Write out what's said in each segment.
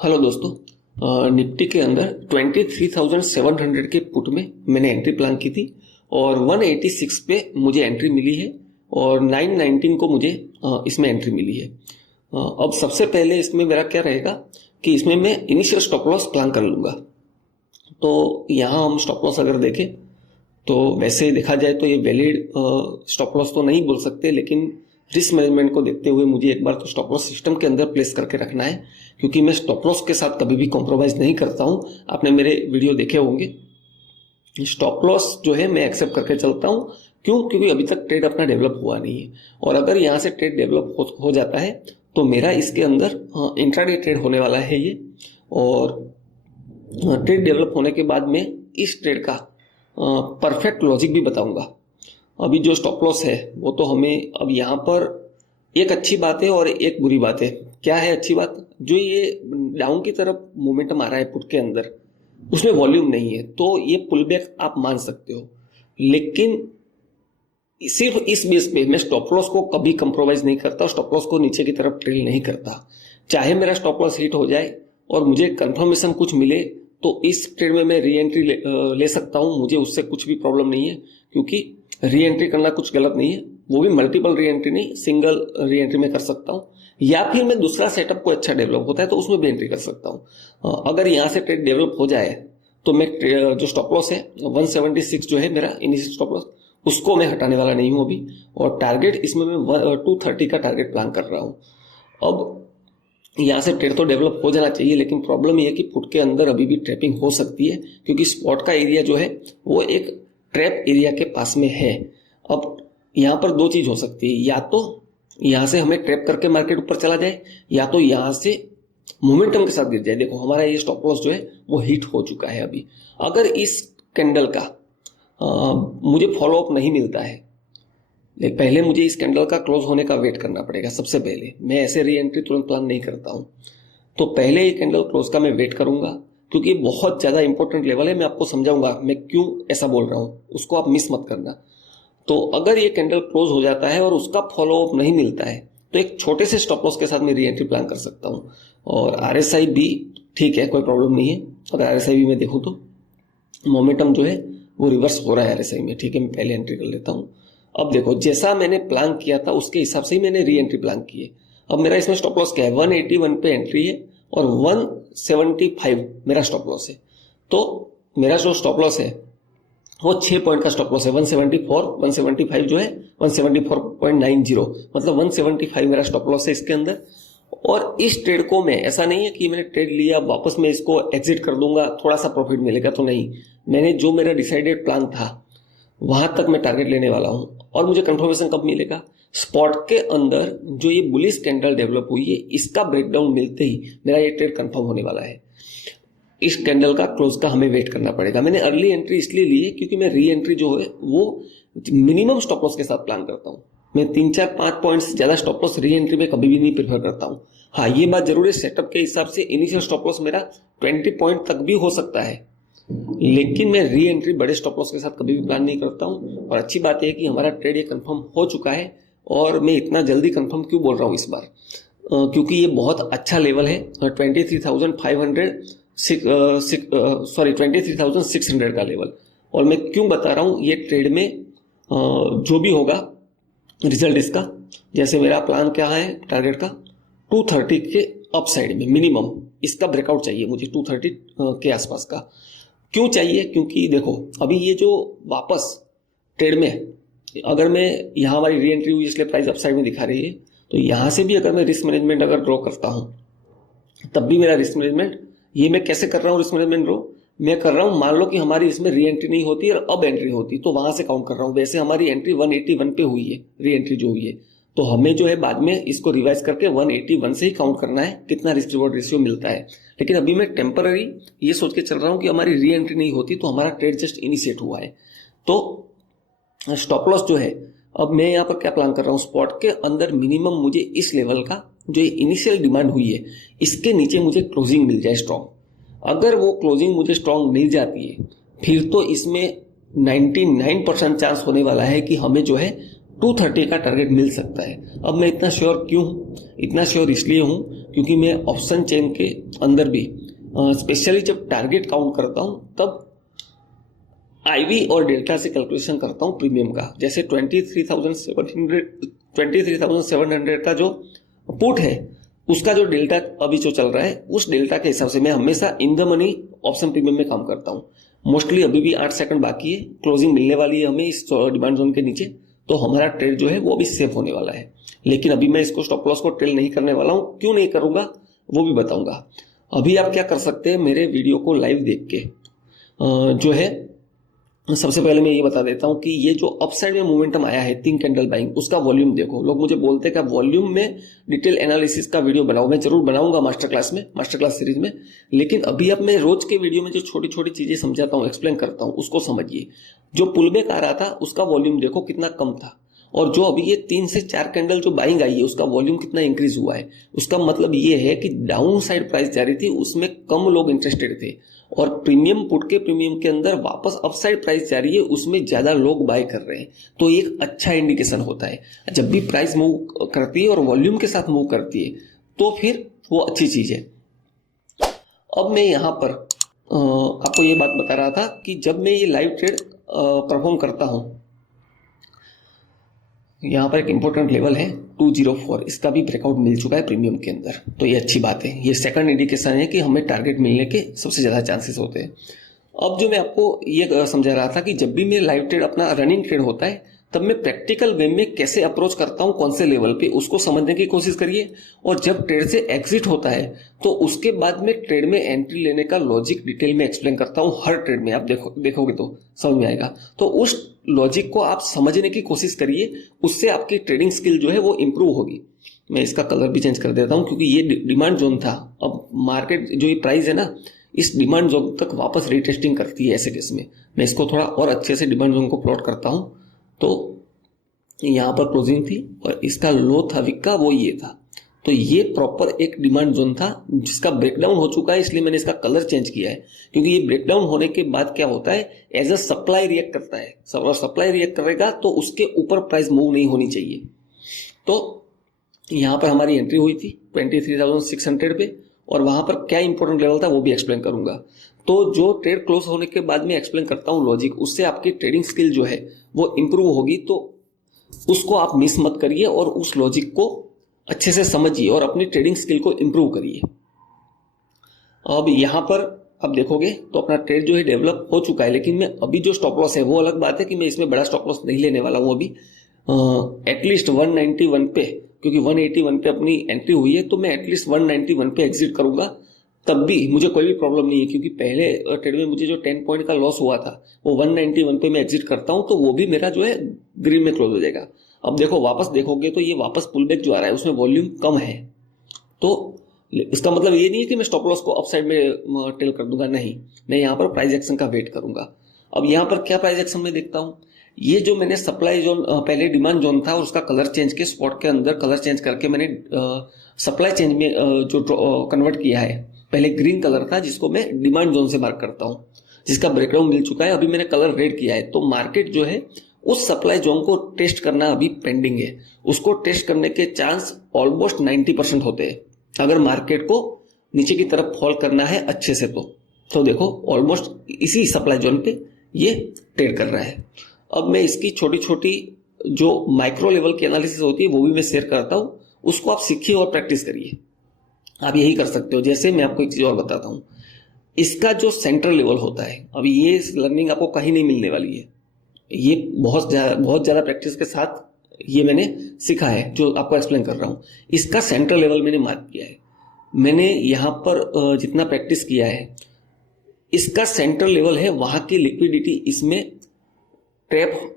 Hello दोस्तों। Nifty के अंदर 23,700 के पुट में मैंने एंट्री प्लान की थी और 186 पे मुझे एंट्री मिली है और 919 को मुझे इसमें एंट्री मिली है। अब सबसे पहले इसमें मेरा क्या रहेगा कि इसमें मैं इनिशियल स्टॉप लॉस प्लान कर लूँगा। तो यहाँ हम स्टॉप लॉस अगर देखें तो वैसे देखा जाए तो ये वैलिड स्टॉप लॉस तो नहीं बोल सकते, लेकिन रिस्क मैनेजमेंट को देखते हुए मुझे एक बार तो स्टॉप लॉस सिस्टम के अंदर प्लेस करके रखना है, क्योंकि मैं स्टॉप लॉस के साथ कभी भी कॉम्प्रोमाइज़ नहीं करता हूँ। आपने मेरे वीडियो देखे होंगे। स्टॉप लॉस जो है मैं एक्सेप्ट करके चलता हूँ। क्यों? क्योंकि अभी तक ट्रेड अपना डेवलप हुआ नहीं है, और अगर यहाँ से ट्रेड डेवलप हो जाता है तो मेरा इसके अंदर इंट्राडे ट्रेड होने वाला है ये। और ट्रेड डेवलप होने के बाद में इस ट्रेड का परफेक्ट लॉजिक भी बताऊंगा। अभी जो स्टॉप लॉस है वो तो हमें अब यहाँ पर एक अच्छी बात है और एक बुरी बात है। क्या है अच्छी बात? जो ये डाउन की तरफ मोमेंटम आ रहा है पुट के अंदर, उसमें वॉल्यूम नहीं है, तो ये पुल बैक आप मान सकते हो। लेकिन सिर्फ इस बेस पे मैं स्टॉप लॉस को कभी कंप्रोमाइज नहीं करता, स्टॉप लॉस को नीचे की तरफ ट्रेल नहीं करता। चाहे मेरा स्टॉप लॉस हिट हो जाए और मुझे कंफर्मेशन कुछ मिले तो इस ट्रेड में मैं री एंट्री ले सकता हूँ, मुझे उससे कुछ भी प्रॉब्लम नहीं है, क्योंकि री एंट्री करना कुछ गलत नहीं है। वो भी मल्टीपल री एंट्री नहीं, सिंगल री एंट्री में कर सकता हूँ, या फिर मैं दूसरा सेटअप को अच्छा डेवलप होता है तो उसमें भी एंट्री कर सकता हूँ। अगर यहाँ से ट्रेड डेवलप हो जाए तो मैं जो स्टॉप लॉस है 176 जो है मेरा इनिशियल स्टॉप लॉस, उसको मैं हटाने वाला नहीं हूँ अभी। और टारगेट इसमें मैं 230 का टारगेट प्लान कर रहा हूँ। अब यहाँ से ट्रेड तो डेवलप हो जाना चाहिए, लेकिन प्रॉब्लम ये है कि पुट के अंदर अभी भी ट्रैपिंग हो सकती है, क्योंकि स्पॉट का एरिया जो है वो एक ट्रैप एरिया के पास में है। अब यहाँ पर दो चीज हो सकती है, या तो यहाँ से हमें ट्रैप करके मार्केट ऊपर चला जाए, या तो यहाँ से मोमेंटम के साथ गिर जाए। देखो हमारा ये स्टॉप लॉस जो है वो हिट हो चुका है अभी। अगर इस कैंडल का मुझे फॉलो अप नहीं मिलता है, पहले मुझे इस कैंडल का क्लोज होने का वेट करना पड़ेगा। सबसे पहले मैं ऐसे री एंट्री तुरंत प्लान नहीं करता हूँ, तो पहले ये कैंडल क्लोज का मैं वेट करूंगा, क्योंकि बहुत ज़्यादा इंपॉर्टेंट लेवल है। मैं आपको समझाऊंगा मैं क्यों ऐसा बोल रहा हूँ, उसको आप मिस मत करना। तो अगर ये कैंडल क्लोज हो जाता है और उसका फॉलो अप नहीं मिलता है तो एक छोटे से स्टॉप लॉस के साथ मैं री एंट्री प्लान कर सकता हूँ। और RSI भी ठीक है, कोई प्रॉब्लम नहीं है। अगर RSI भी मैं देखूँ तो मोमेंटम जो है वो रिवर्स हो रहा है RSI में, ठीक है, मैं पहले एंट्री कर लेता हूँ। अब देखो जैसा मैंने प्लान किया था उसके हिसाब से ही मैंने री एंट्री प्लान की है। अब मेरा इसमें स्टॉप लॉस क्या है? 181 पे एंट्री है और 175 मेरा स्टॉप लॉस है। तो मेरा जो स्टॉप लॉस है वो 6 पॉइंट का स्टॉप लॉस है। 175 जो है 174.90, मतलब 175 मेरा स्टॉप लॉस है इसके अंदर। और इस ट्रेड को मैं, ऐसा नहीं है कि मैंने ट्रेड लिया वापस मैं इसको एग्जिट कर दूंगा थोड़ा सा प्रॉफिट मिलेगा, तो नहीं। मैंने जो मेरा डिसाइडेड प्लान था वहां तक मैं टारगेट लेने वाला हूं। और मुझे कंफर्मेशन कब मिलेगा? स्पॉट के अंदर जो ये बुलिश कैंडल डेवलप हुई है इसका ब्रेकडाउन मिलते ही मेरा ये ट्रेड कंफर्म होने वाला है। इस कैंडल का क्लोज का हमें वेट करना पड़ेगा। मैंने अर्ली एंट्री इसलिए ली है क्योंकि मैं री एंट्री जो है वो मिनिमम स्टॉप लॉस के साथ प्लान करता हूँ। मैं 3-4-5 पॉइंट्स ज्यादा स्टॉप लॉस री एंट्री में कभी भी नहीं प्रेफर करता हूँ। हाँ, ये बात जरूर है, सेटअप के हिसाब से इनिशियल स्टॉप लॉस मेरा 20 पॉइंट तक भी हो सकता है, लेकिन मैं री एंट्री बड़े स्टॉप लॉस के साथ कभी भी प्लान नहीं करता हूँ। और अच्छी बात है कि हमारा ट्रेड ये कंफर्म हो चुका है। और मैं इतना जल्दी कंफर्म क्यों बोल रहा हूँ इस बार? क्योंकि ये बहुत अच्छा लेवल है 23,600 का लेवल। और मैं क्यों बता रहा हूँ, ये ट्रेड में जो भी होगा रिजल्ट इसका, जैसे मेरा प्लान क्या है टारगेट का 230 के अपसाइड में मिनिमम इसका ब्रेकआउट चाहिए मुझे, 230 के आसपास का। क्यों चाहिए? क्योंकि देखो अभी ये जो वापस ट्रेड में, अगर मैं यहाँ हमारी री एंट्री हुई इसलिए प्राइस अपसाइड में दिखा रही है, तो यहाँ से भी अगर मैं रिस्क मैनेजमेंट अगर ड्रॉ करता हूँ तब भी मेरा रिस्क मैनेजमेंट, ये मैं कैसे कर रहा हूँ रिस्क मैनेजमेंट ड्रॉ? मैं कर रहा हूँ, मान लो कि हमारी इसमें री एंट्री नहीं होती और अब एंट्री होती तो वहां से काउंट कर रहा हूँ। वैसे हमारी एंट्री 181 पे हुई है, री एंट्री जो हुई है, तो हमें जो है बाद में इसको रिवाइज करके 181 से ही काउंट करना है कितना रिस्क रिवॉर्ड रेशियो मिलता है। लेकिन अभी मैं टेम्पररी ये सोच के चल रहा हूँ कि हमारी री एंट्री नहीं होती तो हमारा ट्रेड जस्ट इनिशिएट हुआ है। तो स्टॉप लॉस जो है, अब मैं यहाँ पर क्या प्लान कर रहा हूँ, स्पॉट के अंदर मिनिमम मुझे इस लेवल का जो इनिशियल डिमांड हुई है इसके नीचे मुझे क्लोजिंग मिल जाए स्ट्रॉन्ग। अगर वो क्लोजिंग मुझे स्ट्रॉन्ग मिल जाती है फिर तो इसमें 99% चांस होने वाला है कि हमें जो है 230 का टारगेट मिल सकता है। अब मैं इतना श्योर क्यों हूँ? इतना श्योर इसलिए हूँ क्योंकि मैं ऑप्शन चेन के अंदर भी स्पेशली जब टारगेट काउंट करता हूं तब आईवी और डेल्टा से कैलकुलेशन करता हूं प्रीमियम का। जैसे 23,700 का जो पुट है उसका जो डेल्टा अभी जो चल रहा है उस डेल्टा के हिसाब से मैं हमेशा in the money option premium में काम करता हूं। मोस्टली अभी भी 8 सेकंड बाकी है, क्लोजिंग मिलने वाली है हमें इस डिमांड जोन के नीचे, तो हमारा ट्रेड जो है वो अभी सेफ होने वाला है। लेकिन अभी मैं इसको स्टॉप लॉस को ट्रेल नहीं करने वाला हूं। क्यों नहीं करूंगा वो भी बताऊंगा। अभी आप क्या कर सकते हैं, मेरे वीडियो को लाइव देख के जो है सबसे पहले मैं ये बता देता हूं कि ये जो अपसाइड में मोमेंटम आया है 3 कैंडल बाइंग, उसका वॉल्यूम देखो। लोग मुझे बोलते हैं कि वॉल्यूम में डिटेल एनालिसिस का वीडियो बनाओ। मैं जरूर बनाऊंगा मास्टर क्लास सीरीज में। लेकिन अभी अब मैं रोज के वीडियो में जो छोटी छोटी चीजें समझाता हूँ, एक्सप्लेन करता हूँ, उसको समझिए। जो पुलबैक आ रहा था उसका वॉल्यूम देखो कितना कम था, और जो अभी ये 3 से 4 कैंडल जो बाइंग आई है उसका वॉल्यूम कितना इंक्रीज हुआ है। उसका मतलब ये है कि डाउन साइड प्राइस जा रही थी, उसमें कम लोग इंटरेस्टेड थे, और प्रीमियम पुट के प्रीमियम के अंदर वापस अपसाइड प्राइस जा रही है, उसमें ज्यादा लोग बाय कर रहे हैं। तो एक अच्छा इंडिकेशन होता है। जब भी प्राइस मूव करती है और वॉल्यूम के साथ मूव करती है तो फिर वो अच्छी चीज है। अब मैं यहाँ पर आपको ये बात बता रहा था कि जब मैं ये लाइव ट्रेड परफॉर्म करता हूं, यहाँ पर एक इंपॉर्टेंट लेवल है 204, इसका भी ब्रेकआउट मिल चुका है प्रीमियम के अंदर, तो ये अच्छी बात है। ये सेकंड इंडिकेशन है कि हमें टारगेट मिलने के सबसे ज्यादा चांसेस होते हैं। अब जो मैं आपको ये समझा रहा था कि जब भी मेरा लाइव ट्रेड अपना रनिंग ट्रेड होता है तब मैं प्रैक्टिकल वे में कैसे अप्रोच करता हूं, कौन से लेवल पे, उसको समझने की कोशिश करिए। और जब ट्रेड से एग्जिट होता है तो उसके बाद में ट्रेड में एंट्री लेने का लॉजिक डिटेल में एक्सप्लेन करता हूं हर ट्रेड में। आप देखोगे तो समझ में आएगा। तो उस लॉजिक को आप समझने की कोशिश करिए, उससे आपकी ट्रेडिंग स्किल जो है वो इंप्रूव होगी। मैं इसका कलर भी चेंज कर देता हूं क्योंकि ये डिमांड जोन था। अब मार्केट जो ये प्राइस है ना, इस डिमांड जोन तक वापस रीटेस्टिंग करती है। ऐसे केस में मैं इसको थोड़ा और अच्छे से डिमांड जोन को प्लॉट करता हूं। तो यहाँ पर क्लोजिंग थी और इसका लो था वीक का, वो ये था। तो ये प्रॉपर एक डिमांड जोन था जिसका ब्रेकडाउन हो चुका है, इसलिए मैंने इसका कलर चेंज किया है। क्योंकि ये ब्रेकडाउन होने के बाद क्या होता है, एज अ सप्लाई रिएक्ट करता है। सप्लाई रिएक्ट करेगा तो उसके ऊपर प्राइस मूव नहीं होनी चाहिए। तो यहाँ पर हमारी एंट्री हुई थी 23,600 पे, और वहां पर क्या इंपॉर्टेंट लेवल था वो भी एक्सप्लेन करूंगा। तो जो ट्रेड क्लोज होने के बाद में एक्सप्लेन करता हूँ लॉजिक, उससे आपकी ट्रेडिंग स्किल जो है वो इंप्रूव होगी। तो उसको आप मिस मत करिए और उस लॉजिक को अच्छे से समझिए और अपनी ट्रेडिंग स्किल को इंप्रूव करिए। अब यहाँ पर अब देखोगे तो अपना ट्रेड जो है डेवलप हो चुका है। लेकिन मैं अभी जो स्टॉप लॉस है वो अलग बात है कि मैं इसमें बड़ा स्टॉप लॉस नहीं लेने वाला हूँ अभी। एटलीस्ट 191 पे, क्योंकि 181 पे अपनी एंट्री हुई है, तो मैं एटलीस्ट 191 पे एग्जिट करूंगा। तब भी मुझे कोई भी प्रॉब्लम नहीं है, क्योंकि पहले ट्रेड में मुझे जो 10 पॉइंट का लॉस हुआ था वो 191 पे मैं एग्जिट करता हूं, तो वो भी मेरा जो है ग्रीन में क्लोज हो जाएगा। अब देखो वापस देखोगे तो ये वापस पुल बैक जो आ रहा है उसमें वॉल्यूम कम है। तो इसका मतलब ये नहीं है कि मैं स्टॉप लॉस को अपसाइड में टेल कर दूंगा, नहीं, मैं यहाँ पर प्राइस एक्शन का वेट करूंगा। अब यहाँ पर क्या प्राइस एक्शन में देखता हूँ, ये जो मैंने सप्लाई जोन पहले डिमांड जोन था उसका कलर चेंज के स्पॉट के अंदर कलर चेंज करके मैंने सप्लाई चेंज में जो कन्वर्ट किया है। पहले ग्रीन कलर था जिसको मैं डिमांड जोन से मार्क करता हूं, जिसका ब्रेकडाउन मिल चुका है। अभी मैंने कलर रेड किया है। तो मार्केट जो है उस सप्लाई जोन को टेस्ट करना अभी पेंडिंग है। उसको टेस्ट करने के चांस ऑलमोस्ट 90% होते हैं अगर मार्केट को नीचे की तरफ फॉल करना है अच्छे से। तो देखो ऑलमोस्ट इसी सप्लाई जोन पे ये ट्रेड कर रहा है। अब मैं इसकी छोटी छोटी जो माइक्रो लेवल की एनालिसिस होती है वो भी मैं शेयर करता हूं, उसको आप सीखिए और प्रैक्टिस करिए। आप यही कर सकते हो। जैसे मैं आपको एक चीज और बताता हूं, इसका जो सेंट्रल लेवल होता है, अभी ये लर्निंग आपको कहीं नहीं मिलने वाली है। ये बहुत ज्यादा प्रैक्टिस के साथ ये मैंने सीखा है जो आपको एक्सप्लेन कर रहा हूं। इसका सेंट्रल लेवल मैंने मार्क किया है। मैंने यहां पर जितना प्रैक्टिस किया है, इसका सेंट्रल लेवल है, वहां की लिक्विडिटी इसमें ट्रैप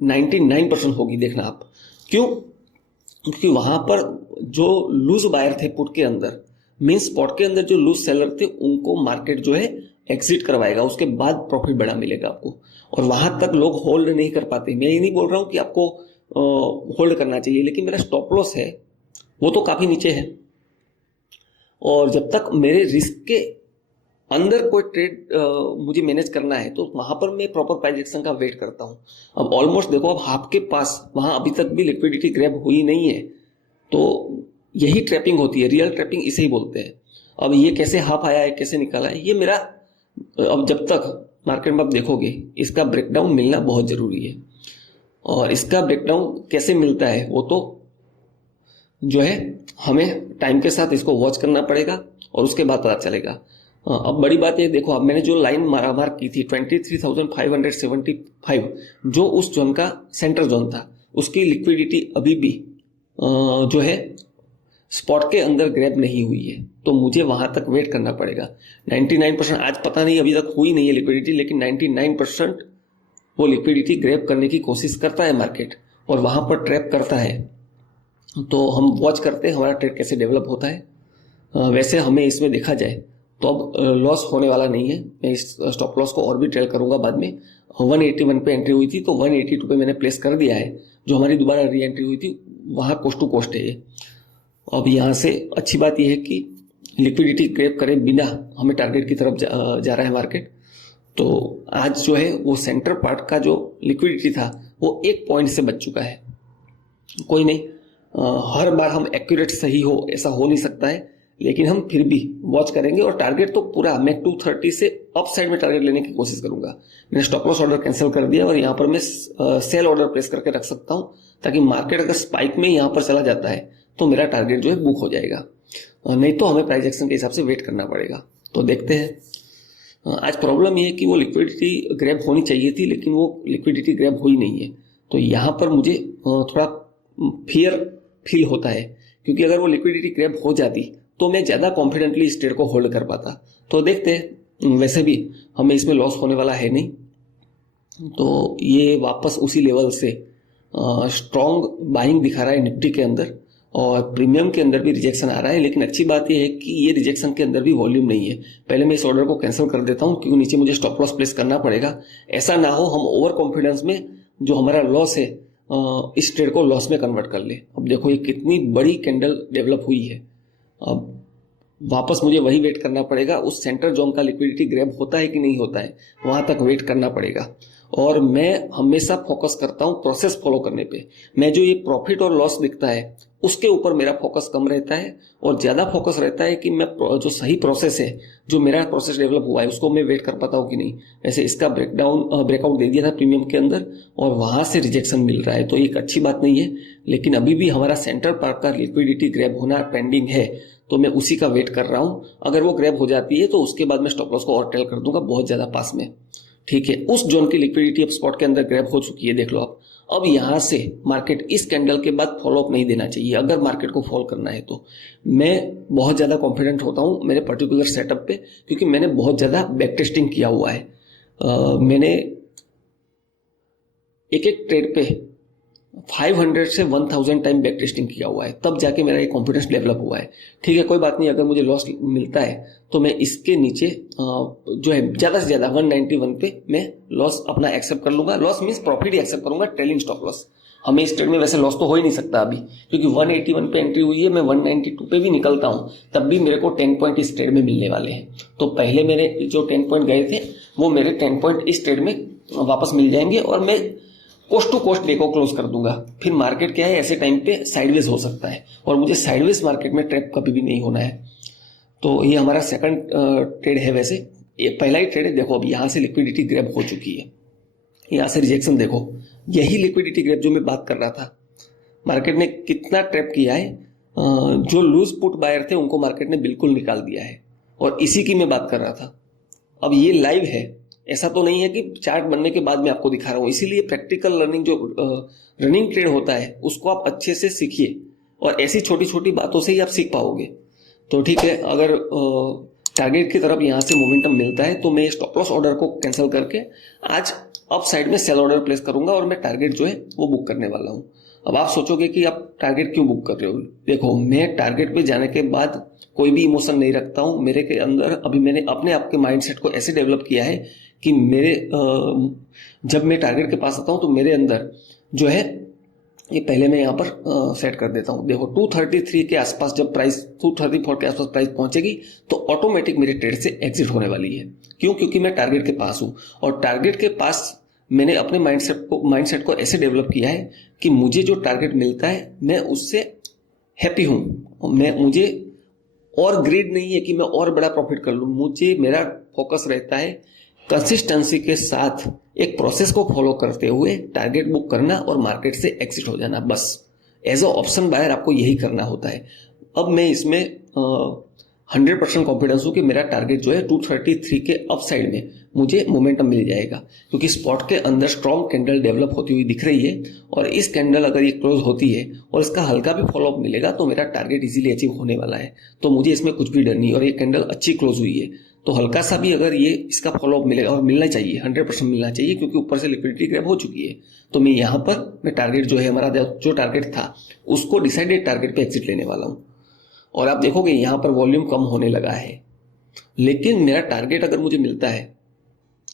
99% होगी। देखना आप क्यों, क्योंकि वहां पर जो लूज बायर थे पुट के अंदर, मींस स्पॉट के अंदर जो लूज सेलर थे, उनको मार्केट जो है एग्जिट करवाएगा, उसके बाद प्रॉफिट बड़ा मिलेगा आपको। और वहां तक लोग होल्ड नहीं कर पाते। मैं ये नहीं बोल रहा हूं कि आपको होल्ड करना चाहिए, लेकिन मेरा स्टॉप लॉस है वो तो काफी नीचे है, और जब तक मेरे रिस्क के अंदर कोई ट्रेड मुझे मैनेज करना है तो वहां पर मैं प्रॉपर प्राइस एक्शन का वेट करता हूं। अब ऑलमोस्ट देखो, अब हाफ के पास वहां अभी तक भी लिक्विडिटी ग्रैब हुई नहीं है। तो यही ट्रैपिंग होती है, रियल ट्रैपिंग इसे ही बोलते हैं। अब ये कैसे हाफ आया है, कैसे निकाला है, ये मेरा, अब जब तक मार्केट में आप देखोगे इसका ब्रेकडाउन मिलना बहुत ज़रूरी है। और इसका ब्रेकडाउन कैसे मिलता है वो तो जो है हमें टाइम के साथ इसको वॉच करना पड़ेगा और उसके बाद पता चलेगा। अब बड़ी बात ये देखो, अब मैंने जो लाइन मार्क की थी 23,575, जो उस जोन का सेंटर जोन था, उसकी लिक्विडिटी अभी भी जो है स्पॉट के अंदर ग्रैब नहीं हुई है, तो मुझे वहां तक वेट करना पड़ेगा। 99% आज पता नहीं, अभी तक हुई नहीं है लिक्विडिटी, लेकिन 99% वो लिक्विडिटी ग्रैब करने की कोशिश करता है मार्केट और वहां पर ट्रैप करता है। तो हम वॉच करते हैं हमारा ट्रेड कैसे डेवलप होता है। वैसे हमें इसमें देखा जाए तो अब लॉस होने वाला नहीं है। मैं इस स्टॉप लॉस को और भी ट्रेल करूंगा बाद में। 181 पे एंट्री हुई थी तो 182 पे मैंने प्लेस कर दिया है। जो हमारी दोबारा री एंट्री हुई थी वहाँ कोस्ट टू कोस्ट है ये। अब यहाँ से अच्छी बात यह है कि लिक्विडिटी ग्रैब करे बिना हमें टारगेट की तरफ जा रहा है मार्केट। तो आज जो है वो सेंटर पार्ट का जो लिक्विडिटी था वो 1 पॉइंट से बच चुका है। कोई नहीं, हर बार हम एक्यूरेट सही हो ऐसा हो नहीं सकता है, लेकिन हम फिर भी वॉच करेंगे। और टारगेट तो पूरा मैं 230 से अप साइड में टारगेट लेने की कोशिश करूंगा। मैंने स्टॉप लॉस ऑर्डर कैंसिल कर दिया और यहाँ पर मैं सेल ऑर्डर प्लेस करके रख सकता हूँ, ताकि मार्केट अगर स्पाइक में यहाँ पर चला जाता है तो मेरा टारगेट जो है बुक हो जाएगा। नहीं तो हमें प्राइस एक्शन के हिसाब से वेट करना पड़ेगा। तो देखते हैं। आज प्रॉब्लम ये है कि वो लिक्विडिटी ग्रैब होनी चाहिए थी, लेकिन वो लिक्विडिटी ग्रैब हुई नहीं है। तो यहाँ पर मुझे थोड़ा फियर फील होता है, क्योंकि अगर वो लिक्विडिटी ग्रैब हो जाती तो मैं ज़्यादा कॉन्फिडेंटली इस ट्रेड को होल्ड कर पाता। तो देखते हैं, वैसे भी हमें इसमें लॉस होने वाला है नहीं। तो ये वापस उसी लेवल से स्ट्रॉन्ग बाइंग दिखा रहा है निफ्टी के अंदर, और प्रीमियम के अंदर भी रिजेक्शन आ रहा है। लेकिन अच्छी बात यह है कि ये रिजेक्शन के अंदर भी वॉल्यूम नहीं है। पहले मैं इस ऑर्डर को कैंसिल कर देता हूँ, क्योंकि नीचे मुझे स्टॉप लॉस प्लेस करना पड़ेगा। ऐसा ना हो हम ओवर कॉन्फिडेंस में जो हमारा लॉस है इस ट्रेड को लॉस में कन्वर्ट कर ले। अब देखो ये कितनी बड़ी कैंडल डेवलप हुई है। अब वापस मुझे वही वेट करना पड़ेगा, उस सेंटर जोन का लिक्विडिटी ग्रैब होता है कि नहीं होता है, वहां तक वेट करना पड़ेगा। और मैं हमेशा फोकस करता हूं प्रोसेस फॉलो करने पे। मैं जो ये प्रॉफिट और लॉस दिखता है उसके ऊपर मेरा फोकस कम रहता है, और ज्यादा फोकस रहता है कि मैं जो सही प्रोसेस है, जो मेरा प्रोसेस डेवलप हुआ है, उसको मैं वेट कर पाता हूँ कि नहीं। वैसे इसका ब्रेकआउट दे दिया था प्रीमियम के अंदर और वहां से रिजेक्शन मिल रहा है, तो एक अच्छी बात नहीं है। लेकिन अभी भी हमारा सेंटर पार्ट का लिक्विडिटी ग्रैब होना पेंडिंग है, तो मैं उसी का वेट कर रहा हूं। अगर वो ग्रैब हो जाती है तो उसके बाद मैं स्टॉप लॉस को और टेल कर दूंगा बहुत ज्यादा पास में। ठीक है, उस जोन की लिक्विडिटी अब स्पॉट के अंदर ग्रैब हो चुकी है, देख लो आप। अब यहां से मार्केट इस कैंडल के बाद फॉलो अप नहीं देना चाहिए अगर मार्केट को फॉल करना है। तो मैं बहुत ज्यादा कॉन्फिडेंट होता हूं मेरे पर्टिकुलर सेटअप पे, क्योंकि मैंने बहुत ज्यादा बैक टेस्टिंग किया हुआ है। मैंने एक एक ट्रेड पे 500 से 1000 टाइम बैक टेस्टिंग किया हुआ है, तब जाके मेरा ये कॉन्फिडेंस डेवलप हुआ है। ठीक है, कोई बात नहीं, अगर मुझे लॉस मिलता है तो मैं इसके नीचे जो है ज़्यादा से ज़्यादा 191 पे मैं लॉस अपना एक्सेप्ट कर लूंगा। लॉस मीन्स प्रॉफिट ही एक्सेप्ट करूंगा, ट्रेलिंग स्टॉप लॉस। हमें इस ट्रेड में वैसे लॉस तो हो ही नहीं सकता अभी, क्योंकि 181 पे एंट्री हुई है। मैं 192 पे भी निकलता हूं तब भी मेरे को 10 पॉइंट इस ट्रेड में मिलने वाले हैं। तो पहले मेरे जो 10 पॉइंट गए थे वो मेरे 10 पॉइंट इस ट्रेड में वापस मिल जाएंगे, और मैं कोस्ट टू कोस्ट डे को क्लोज कर दूंगा। फिर मार्केट क्या है, ऐसे टाइम पे साइडवेज हो सकता है, और मुझे साइडवेज मार्केट में ट्रैप कभी भी नहीं होना है। तो ये हमारा सेकंड ट्रेड है। वैसे ये पहला ही ट्रेड है। देखो अब यहाँ से लिक्विडिटी ग्रैब हो चुकी है, यहाँ से रिजेक्शन देखो, यही लिक्विडिटी ग्रैब जो मैं बात कर रहा था। मार्केट ने कितना ट्रैप किया है, जो लूज पुट बायर थे उनको मार्केट ने बिल्कुल निकाल दिया है, और इसी की मैं बात कर रहा था। अब ये लाइव है, ऐसा तो नहीं है कि चार्ट बनने के बाद मैं आपको दिखा रहा हूं। इसीलिए प्रैक्टिकल लर्निंग जो रनिंग ट्रेड होता है उसको आप अच्छे से सीखिए, और ऐसी छोटी छोटी बातों से ही आप सीख पाओगे। तो ठीक है, अगर टारगेट की तरफ यहाँ से मोमेंटम मिलता है तो मैं स्टॉप लॉस ऑर्डर को कैंसिल करके आज अप साइड में सेल ऑर्डर प्लेस करूंगा, और मैं टारगेट जो है वो बुक करने वाला हूँ। अब आप सोचोगे कि आप टारगेट क्यों बुक कर रहे हो। देखो, मैं टारगेट पे जाने के बाद कोई भी इमोशन नहीं रखता हूँ मेरे के अंदर। अभी मैंने अपने आप के माइंडसेट को ऐसे डेवलप किया है कि मेरे जब मैं टारगेट के पास आता हूँ तो मेरे अंदर जो है, ये पहले मैं यहाँ पर सेट कर देता हूँ। देखो 233 के आसपास जब प्राइस 234 के आसपास प्राइस पहुंचेगी तो ऑटोमेटिक मेरे ट्रेड से एग्जिट होने वाली है। क्यों? क्योंकि मैं टारगेट के पास हूँ, और टारगेट के पास मैंने अपने माइंडसेट को ऐसे डेवलप किया है कि मुझे जो टारगेट मिलता है मैं उससे हैप्पी हूँ, मुझे और ग्रीड नहीं है कि मैं और बड़ा प्रॉफिट कर लूँ। मुझे मेरा फोकस रहता है कंसिस्टेंसी के साथ एक प्रोसेस को फॉलो करते हुए टारगेट बुक करना और मार्केट से एग्जिट हो जाना, बस। एज अ ऑप्शन बायर आपको यही करना होता है। अब मैं इसमें 100% कॉन्फिडेंस हूँ कि मेरा टारगेट जो है 233 के अप साइड में मुझे मोमेंटम मिल जाएगा, क्योंकि स्पॉट के अंदर स्ट्रॉन्ग कैंडल डेवलप होती हुई दिख रही है और इस कैंडल अगर ये क्लोज होती है और इसका हल्का भी फॉलोअप मिलेगा तो मेरा टारगेट इजीली अचीव होने वाला है। तो मुझे इसमें कुछ भी डर नहीं। और ये कैंडल अच्छी क्लोज हुई है तो हल्का सा भी अगर ये इसका फॉलोअप मिलेगा, और मिलना चाहिए, 100% मिलना चाहिए, क्योंकि ऊपर से लिक्विडिटी ग्रैब हो चुकी है। तो मैं यहाँ पर मैं टारगेट जो है हमारा जो टारगेट था उसको डिसाइडेड टारगेट पे एग्जिट लेने वाला हूँ। और आप देखोगे यहाँ पर वॉल्यूम कम होने लगा है, लेकिन मेरा टारगेट अगर मुझे मिलता है,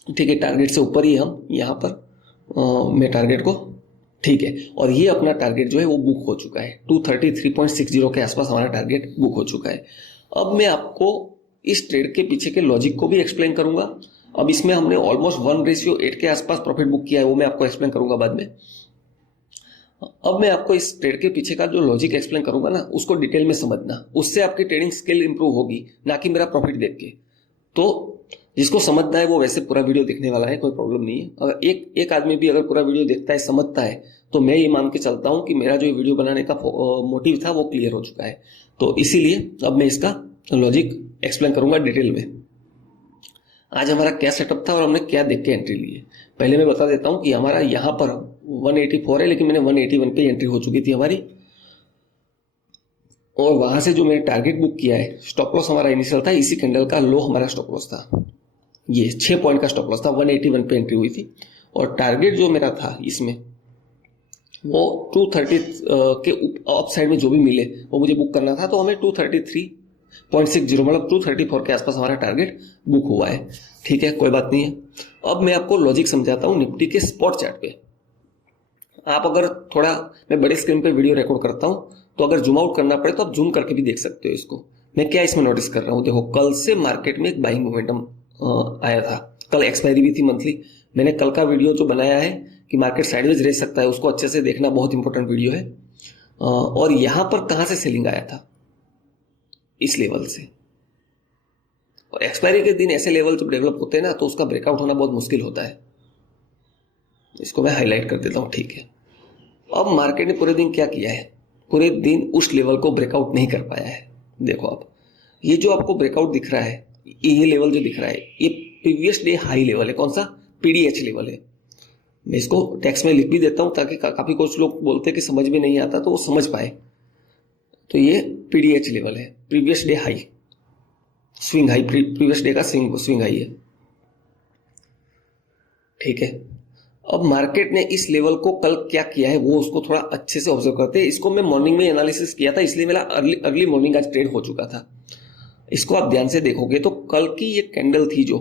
ठीक है, टारगेट से ऊपर ही हम यहाँ पर मैं टारगेट को, ठीक है, और ये अपना टारगेट जो है वो बुक हो चुका है। 233.60 के आसपास हमारा टारगेट बुक हो चुका है। अब मैं आपको इस ट्रेड के पीछे के लॉजिक को भी एक्सप्लेन करूंगा। अब इसमें हमने ऑलमोस्ट 1:8 के आसपास प्रॉफिट बुक किया है, वो मैं आपको एक्सप्लेन करूंगा बाद में। अब मैं आपको इस ट्रेड के पीछे का जो लॉजिक एक्सप्लेन करूंगा ना, उसको डिटेल में समझना, उससे आपकी ट्रेडिंग स्किल इंप्रूव होगी, ना कि मेरा प्रॉफिट देख के। तो जिसको समझना है वो वैसे पूरा वीडियो देखने वाला है, कोई प्रॉब्लम नहीं है। अगर एक आदमी भी अगर पूरा वीडियो देखता है, समझता है, तो मैं ये मान के चलता हूं कि मेरा जो वीडियो बनाने का मोटिव था वो क्लियर हो चुका है। तो इसीलिए अब मैं इसका लॉजिक एक्सप्लेन करूंगा डिटेल में। आज हमारा क्या सेटअप था और हमने क्या देख के एंट्री ली है। पहले मैं बता देता हूं कि हमारा यहाँ पर 184 है, लेकिन मैंने 181 पे एंट्री हो चुकी थी हमारी। और वहां से जो मैंने टारगेट बुक किया है, स्टॉप लॉस हमारा इनिशियल था, इसी कैंडल का लो हमारा स्टॉप लॉस था। ये 6 पॉइंट का स्टॉप लॉस था, 181 पे एंट्री हुई थी। और टारगेट जो मेरा था इसमें वो 230 के अप साइड में जो भी मिले वो मुझे बुक करना था। तो हमें 233.60 मतलब 234 के आसपास हमारा टारगेट बुक हुआ है। ठीक है, कोई बात नहीं है। अब मैं आपको लॉजिक समझाता हूँ निफ्टी के स्पॉट चार्ट पे। आप अगर थोड़ा, मैं बड़े स्क्रीन पे वीडियो रिकॉर्ड करता हूँ, तो अगर जूम आउट करना पड़े तो आप जूम करके भी देख सकते हो इसको। मैं क्या इसमें नोटिस कर रहा हूँ, देखो कल से मार्केट में एक बाइंग मोमेंटम आया था। कल एक्सपायरी भी थी मंथली। मैंने कल का वीडियो जो बनाया है कि मार्केट साइडवेज रह सकता है, उसको अच्छे से देखना, बहुत इंपॉर्टेंट वीडियो है। और यहां पर कहां से सेलिंग आया था, इस लेवल से। और एक्सपायरी के दिन ऐसे लेवल जब डेवलप होते हैं ना, तो उसका ब्रेकआउट होना बहुत मुश्किल होता है। इसको मैं हाईलाइट कर देता हूं, ठीक है। अब मार्केट ने पूरे दिन क्या किया है, पूरे दिन उस लेवल को ब्रेकआउट नहीं कर पाया है। देखो अब ये जो आपको ब्रेकआउट दिख रहा है, ये लेवल जो दिख रहा है, ये प्रीवियस डे हाई लेवल है। कौन सा? पीडीएच लेवल है। मैं इसको टेक्स्ट में लिख भी देता हूं ताकि काफी कुछ लोग बोलते हैं कि समझ में नहीं आता, तो वो समझ पाए। तो ये पीडीएच लेवल है, previous day high, swing high, previous day का स्विंग हाई है। ठीक है। अब मार्केट ने इस लेवल को कल क्या किया है वो उसको थोड़ा अच्छे से ऑब्जर्व करते हैं। इसको मैं मॉर्निंग में एनालिसिस किया था, इसलिए मेरा अर्ली मॉर्निंग का ट्रेड हो चुका था। इसको आप ध्यान से देखोगे तो कल की ये कैंडल थी जो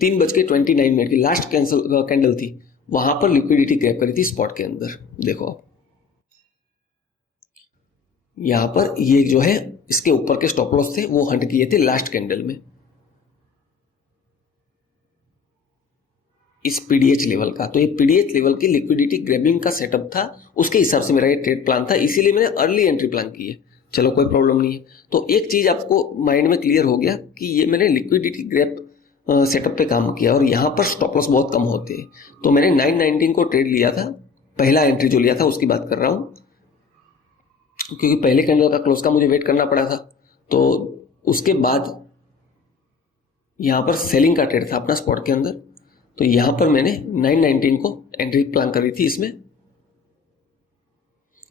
3:29 की लास्ट कैंडल थी, वहां पर लिक्विडिटी ग्रैब करी थी स्पॉट के अंदर। देखो आप यहां पर ये जो है इसके ऊपर के स्टॉप लॉस थे वो हंट किए थे लास्ट कैंडल में, इस पीडीएच लेवल का। तो ये पीडीएच लेवल की लिक्विडिटी ग्रैबिंग का सेटअप था, उसके हिसाब से मेरा ये ट्रेड प्लान था, इसीलिए मैंने अर्ली एंट्री प्लान की है। चलो कोई प्रॉब्लम नहीं है। तो एक चीज आपको माइंड में क्लियर हो गया कि ये मैंने लिक्विडिटी ग्रैब सेटअप पे काम किया और यहाँ पर स्टॉप लॉस बहुत कम होते हैं। तो मैंने 919 को ट्रेड लिया था, पहला एंट्री जो लिया था उसकी बात कर रहा हूँ, क्योंकि पहले कैंडल का क्लोज का मुझे वेट करना पड़ा था। तो उसके बाद यहाँ पर सेलिंग का ट्रेड था अपना स्पॉट के अंदर। तो यहां पर मैंने 919 को एंट्री प्लान करी थी इसमें,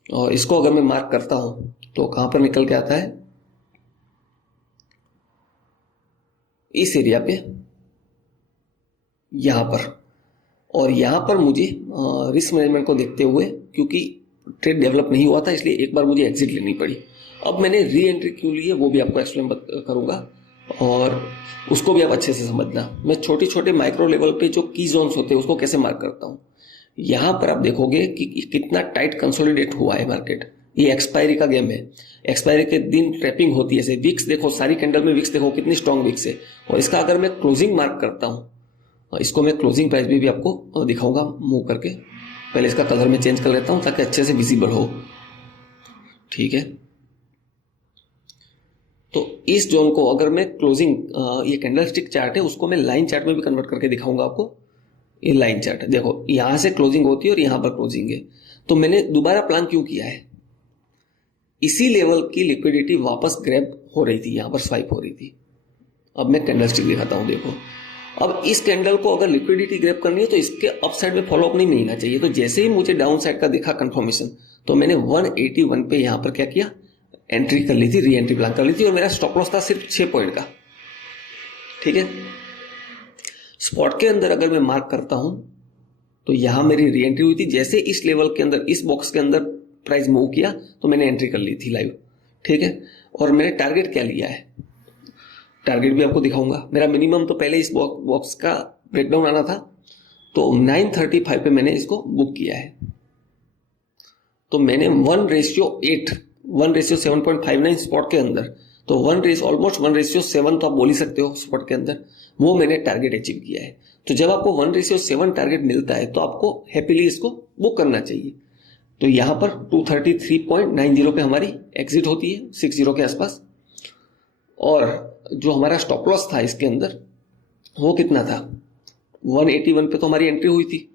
और इसको अगर मैं मार्क करता हूं तो कहां पर निकल के आता है, इस एरिया पे, यहां पर। और यहां पर मुझे रिस्क मैनेजमेंट को देखते हुए, क्योंकि ट्रेड डेवलप नहीं हुआ था, इसलिए एक बार मुझे एग्जिट लेनी पड़ी। अब मैंने री एंट्री क्यों ली है वो भी आपको एक्सप्लेन करूंगा, और उसको भी आप अच्छे से समझना। मैं छोटे छोटे माइक्रो लेवल पे जो की जोन्स होते हैं उसको कैसे मार्क करता हूं। यहां पर आप देखोगे कि कितना टाइट कंसोलिडेट हुआ है मार्केट। ये एक्सपायरी का गेम है, एक्सपायरी के दिन ट्रैपिंग होती है। विक्स देखो, सारी कैंडल में विक्स देखो कितनी स्ट्रॉन्ग विक्स है। और इसका अगर मैं क्लोजिंग मार्क करता हूं, इसको मैं क्लोजिंग प्राइस भी आपको दिखाऊंगा मूव करके। पहले इसका कलर में चेंज कर लेता हूं ताकि अच्छे से विजिबल हो। ठीक है, तो इस जोन को अगर मैं क्लोजिंग, ये कैंडलस्टिक चार्ट है उसको मैं लाइन चार्ट में भी कन्वर्ट करके दिखाऊंगा आपको। ये लाइन चार्ट देखो, यहां से क्लोजिंग होती है और यहां पर क्लोजिंग है। तो मैंने दोबारा प्लान क्यों किया है, इसी लेवल की लिक्विडिटी वापस ग्रैब हो रही थी, यहां पर स्वाइप हो रही थी। अब मैं कैंडलस्टिक दिखाता हूं, देखो अब इस कैंडल को अगर लिक्विडिटी ग्रैब करनी है तो इसके अप साइड में फॉलोअप नहीं मिलना चाहिए। तो जैसे ही मुझे डाउन साइड का दिखा कंफर्मेशन, तो मैंने 181 पे यहां पर क्या किया, एंट्री कर ली थी, री एंट्री प्लान कर ली थी, और मेरा स्टॉप लॉस था सिर्फ 6 पॉइंट का। ठीक है, स्पॉट के अंदर अगर मैं मार्क करता हूं तो यहां मेरी री एंट्री हुई थी। जैसे इस लेवल के अंदर, इस बॉक्स के अंदर प्राइस मूव किया तो मैंने एंट्री कर ली थी लाइव। ठीक है, और मैंने टारगेट क्या लिया है, टारगेट भी आपको दिखाऊंगा। मेरा मिनिमम तो पहले इस बॉक्स का ब्रेकडाउन आना था, तो 935 पे मैंने इसको बुक किया है। तो मैंने 1:8, 1:7.59 स्पॉट के अंदर, तो ऑलमोस्ट 1:7 तो आप बोल ही सकते हो स्पॉट के अंदर, वो मैंने टारगेट अचीव किया है। तो जब आपको 1:7 टारगेट मिलता है तो आपको हैप्पीली इसको बुक करना चाहिए। तो यहां पर 233.90 पे हमारी एग्जिट होती है, 60 के आसपास। और जो हमारा स्टॉप लॉस था इसके अंदर वो कितना था, 181 पे तो हमारी एंट्री हुई थी,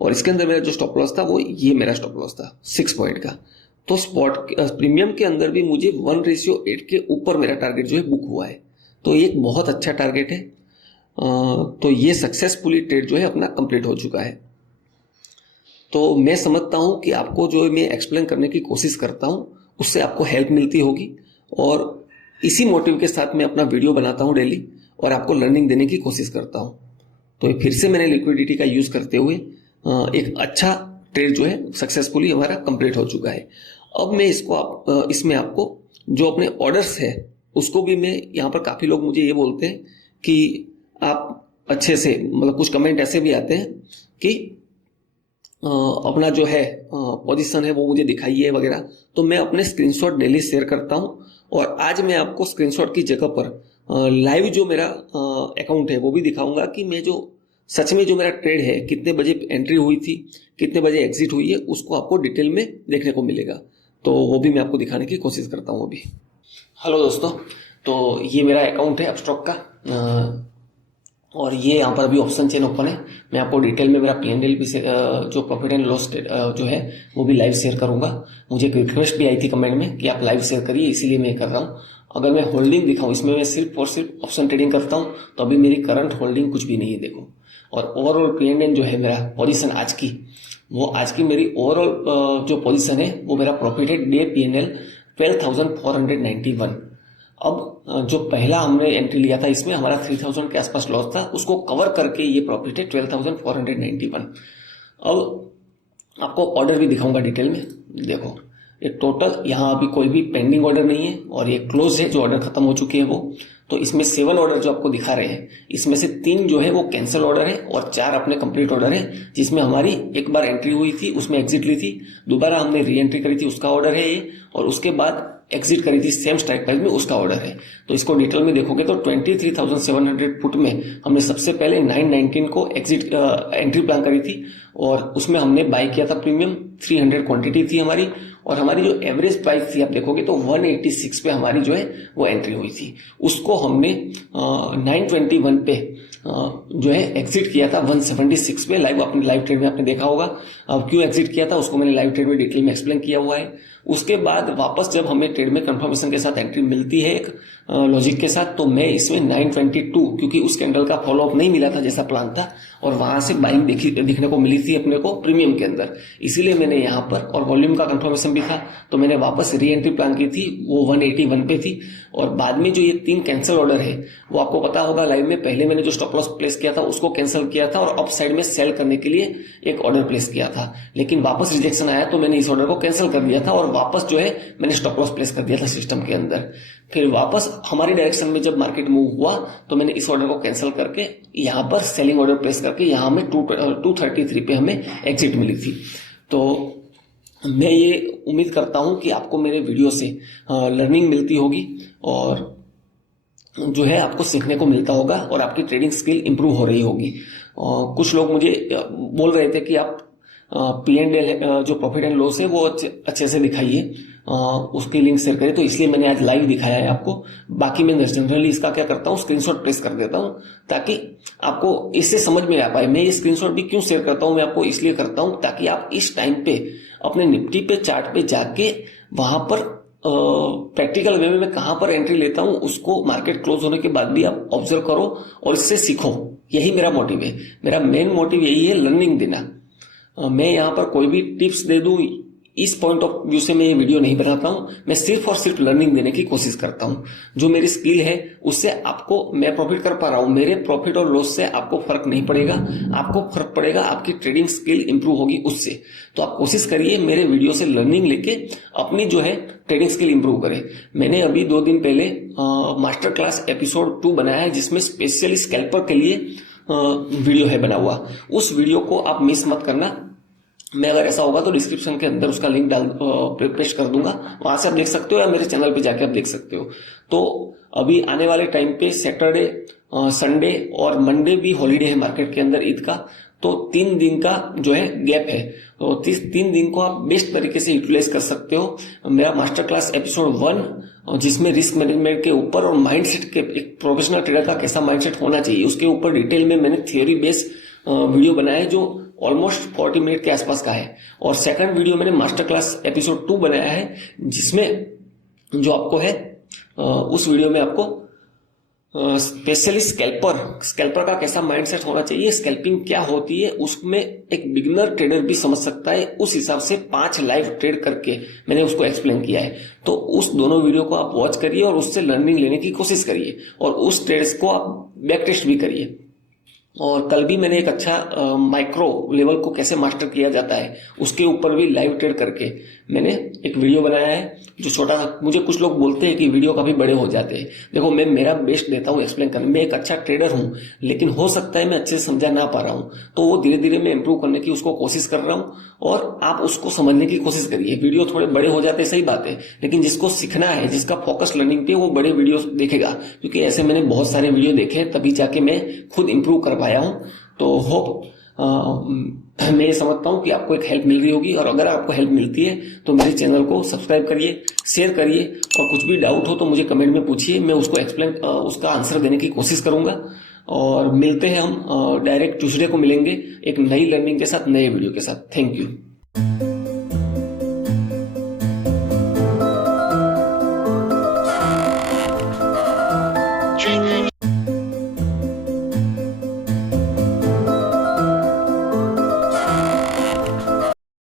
और इसके अंदर मेरा जो स्टॉप लॉस था वो ये मेरा स्टॉप लॉस था 6 पॉइंट का। तो स्पॉट प्रीमियम के अंदर भी मुझे 1:8 के ऊपर मेरा टारगेट जो है बुक हुआ है। तो ये एक बहुत अच्छा टारगेट है। तो ये सक्सेसफुली ट्रेड जो है अपना कंप्लीट हो चुका है। तो मैं समझता हूं कि आपको जो मैं एक्सप्लेन करने की कोशिश करता हूं उससे आपको हेल्प मिलती होगी, और इसी मोटिव के साथ मैं अपना वीडियो बनाता हूं डेली और आपको लर्निंग देने की कोशिश करता हूं। तो फिर से मैंने लिक्विडिटी का यूज करते हुए एक अच्छा ट्रेड जो है सक्सेसफुली हमारा कंप्लीट हो चुका है। अब मैं इसमें आपको जो अपने ऑर्डर्स है उसको भी मैं, यहाँ पर काफी लोग मुझे ये बोलते हैं कि आप अच्छे से, मतलब कुछ कमेंट ऐसे भी आते हैं कि अपना जो है पोजीशन है वो मुझे दिखाइए वगैरह। तो मैं अपने स्क्रीनशॉट डेली शेयर करता हूं, और आज मैं आपको स्क्रीनशॉट की जगह पर लाइव जो मेरा अकाउंट है वो भी दिखाऊंगा कि मैं जो सच में जो मेरा ट्रेड है, कितने बजे एंट्री हुई थी, कितने बजे एग्जिट हुई है, उसको आपको डिटेल में देखने को मिलेगा। तो वो भी मैं आपको दिखाने की कोशिश करता हूँ अभी। हेलो दोस्तों, तो ये मेरा अकाउंट है अपस्टॉक का, और ये यहाँ पर अभी ऑप्शन चेन ओपन है। मैं आपको डिटेल में मेरा P&L भी जो प्रॉफिट एंड लॉस जो है वो भी लाइव शेयर करूंगा। मुझे एक रिक्वेस्ट भी आई थी कमेंट में कि आप लाइव शेयर करिए, इसीलिए मैं कर रहा हूँ। अगर मैं होल्डिंग दिखाऊं, इसमें मैं सिर्फ और सिर्फ ऑप्शन ट्रेडिंग करता हूँ, तो अभी मेरी करंट होल्डिंग कुछ भी नहीं है, देखो। और ओवरऑल P&L जो है मेरा पोजीशन आज की, वो आज की मेरी ओवरऑल जो पोजीशन है वो मेरा प्रॉफिट है डे P&L 12,491। अब जो पहला हमने एंट्री लिया था इसमें हमारा 3,000 के आसपास लॉस था, उसको कवर करके ये प्रॉफिट है 12,491। अब आपको ऑर्डर भी दिखाऊंगा डिटेल में। देखो ये टोटल, यहाँ अभी कोई भी पेंडिंग ऑर्डर नहीं है, और ये क्लोज है, जो ऑर्डर खत्म हो चुके हैं वो। तो इसमें 7 ऑर्डर जो आपको दिखा रहे हैं, इसमें से 3 जो है वो कैंसिल ऑर्डर है और 4 अपने कंप्लीट ऑर्डर है, जिसमें हमारी एक बार एंट्री हुई थी उसमें एग्जिट ली थी, दोबारा हमने री एंट्री करी थी उसका ऑर्डर है ये, और उसके बाद एग्जिट करी थी सेम स्ट्राइक प्राइस में, उसका ऑर्डर है। तो इसको डिटेल में देखोगे तो 23,700 पुट में हमने सबसे पहले 919 को एग्जिट एंट्री प्लान करी थी, और उसमें हमने बाय किया था प्रीमियम, 300 क्वांटिटी थी हमारी, और हमारी जो एवरेज प्राइस थी आप देखोगे तो 186 पे हमारी जो है वो एंट्री हुई थी। उसको हमने 921 पे जो है एग्जिट किया था 176 पे। लाइव अपने लाइव ट्रेड में आपने देखा होगा। अब क्यों एग्जिट किया था उसको मैंने लाइव ट्रेड में डिटेल में एक्सप्लेन किया हुआ है। उसके बाद वापस जब हमें ट्रेड में कंफर्मेशन के साथ एंट्री मिलती है एक लॉजिक के साथ, तो मैं इसमें 922, क्योंकि उस कैंडल का फॉलोअप नहीं मिला था जैसा प्लान था, और वहां से बाइंग दिखने को मिली थी अपने को प्रीमियम के अंदर, इसीलिए मैंने यहाँ पर, और वॉल्यूम का कंफर्मेशन भी था, तो मैंने वापस री एंट्री प्लान की थी, वो 181 पे थी। और बाद में जो ये 3 कैंसिल ऑर्डर है वो आपको पता होगा लाइव में, पहले मैंने जो स्टॉप लॉस प्लेस किया था उसको कैंसिल किया था, और अप साइड में सेल करने के लिए एक ऑर्डर प्लेस किया था, लेकिन वापस रिजेक्शन आया तो मैंने इस ऑर्डर को कैंसिल कर दिया था, और वापस जो है मैंने स्टॉप लॉस प्लेस कर दिया था सिस्टम के अंदर। फिर वापस हमारी डायरेक्शन में जब मार्केट मूव हुआ तो मैंने इस ऑर्डर को कैंसिल करके यहाँ पर सेलिंग ऑर्डर प्लेस करके यहाँ में 233 पे हमें एग्जिट मिली थी। तो मैं ये उम्मीद करता हूं कि आपको मेरे वीडियो से लर्निंग मिलती होगी, और जो है आपको सीखने को मिलता होगा, और आपकी ट्रेडिंग स्किल इंप्रूव हो रही होगी। कुछ लोग मुझे बोल रहे थे कि आप P&L जो प्रॉफिट एंड लॉस है वो अच्छे से दिखाइए। उसकी लिंक शेयर करें, तो इसलिए मैंने आज लाइव दिखाया है आपको। बाकी मैं जनरली इसका क्या करता हूँ, स्क्रीनशॉट प्रेस कर देता हूँ ताकि आपको इससे समझ में आ पाए। मैं ये स्क्रीनशॉट भी क्यों शेयर करता हूँ, मैं आपको इसलिए करता हूँ ताकि आप इस टाइम पे अपने निफ्टी पे चार्ट पे जाके वहां पर प्रैक्टिकल वे में मैं कहां पर एंट्री लेता हूं उसको मार्केट क्लोज होने के बाद भी आप ऑब्जर्व करो और इससे सीखो। यही मेरा मोटिव है, मेरा मेन मोटिव यही है, लर्निंग देना। मैं यहाँ पर कोई भी टिप्स दे दूं इस पॉइंट ऑफ व्यू से मैं ये वीडियो नहीं बनाता हूं। मैं सिर्फ और सिर्फ लर्निंग देने की कोशिश करता हूं। जो मेरी स्किल है उससे आपको मैं प्रॉफिट कर पा रहा हूं। मेरे प्रॉफिट और लॉस से आपको फर्क नहीं पड़ेगा, आपको फर्क पड़ेगा आपकी ट्रेडिंग स्किल इंप्रूव होगी उससे। तो आप कोशिश करिए मेरे वीडियो से लर्निंग लेके अपनी जो है ट्रेडिंग स्किल इंप्रूव करें। मैंने अभी 2 दिन पहले मास्टर क्लास एपिसोड 2 बनाया है जिसमें स्पेशली स्कैल्पर के लिए वीडियो है बना हुआ। उस वीडियो को आप मिस मत करना। मैं अगर ऐसा होगा तो डिस्क्रिप्शन के अंदर उसका लिंक डाल पेस्ट कर दूंगा, वहां से आप देख सकते हो या मेरे चैनल पे जाके आप देख सकते हो। तो अभी आने वाले टाइम पे सैटरडे, संडे और मंडे भी हॉलीडे है मार्केट के अंदर ईद का, तो 3 दिन का जो है गैप है। तो 3 दिन को आप बेस्ट तरीके से यूटिलाइज कर सकते हो। मेरा मास्टर क्लास एपिसोड 1 जिसमें रिस्क मैनेजमेंट के ऊपर और माइंडसेट के, एक प्रोफेशनल ट्रेडर का कैसा माइंडसेट होना चाहिए उसके ऊपर डिटेल में मैंने थियोरी बेस्ड वीडियो बनाया है जो ऑलमोस्ट 40 मिनट के आसपास का है। और सेकंड वीडियो मैंने मास्टर क्लास एपिसोड 2 बनाया है जिसमें जो आपको है उस वीडियो में आपको स्पेशली स्कैल्पर का कैसा माइंडसेट होना चाहिए, स्कैल्पिंग क्या होती है, उसमें एक बिगिनर ट्रेडर भी समझ सकता है, उस हिसाब से 5 लाइव ट्रेड करके मैंने उसको एक्सप्लेन किया है। तो उस दोनों वीडियो को आप वॉच करिए और उससे लर्निंग लेने की कोशिश करिए और उस ट्रेड्स को आप बैक टेस्ट भी करिए। और कल भी मैंने एक अच्छा माइक्रो लेवल को कैसे मास्टर किया जाता है उसके ऊपर भी लाइव ट्रेड करके मैंने एक वीडियो बनाया है जो छोटा। मुझे कुछ लोग बोलते हैं कि वीडियो काफी बड़े हो जाते हैं। देखो मैं मेरा बेस्ट देता हूँ एक्सप्लेन करने, मैं एक अच्छा ट्रेडर हूँ, लेकिन हो सकता है मैं अच्छे से समझा ना पा रहा हूँ, तो वो धीरे धीरे मैं इंप्रूव करने की उसको कोशिश कर रहा हूँ और आप उसको समझने की कोशिश करिए। वीडियो थोड़े बड़े हो जाते हैं सही बात है, लेकिन जिसको सीखना है, जिसका फोकस लर्निंग पे, वो बड़े वीडियो देखेगा, क्योंकि ऐसे मैंने बहुत सारे वीडियो देखे तभी जाके मैं खुद इंप्रूव कर पाया हूँ। तो होप मैं ये समझता हूँ कि आपको एक हेल्प मिल रही होगी, और अगर आपको हेल्प मिलती है तो मेरे चैनल को सब्सक्राइब करिए, शेयर करिए, और कुछ भी डाउट हो तो मुझे कमेंट में पूछिए, मैं उसको उसका आंसर देने की कोशिश करूंगा। और मिलते हैं हम डायरेक्ट ट्यूसडे को मिलेंगे एक नई लर्निंग के साथ, नए वीडियो के साथ। Thank you.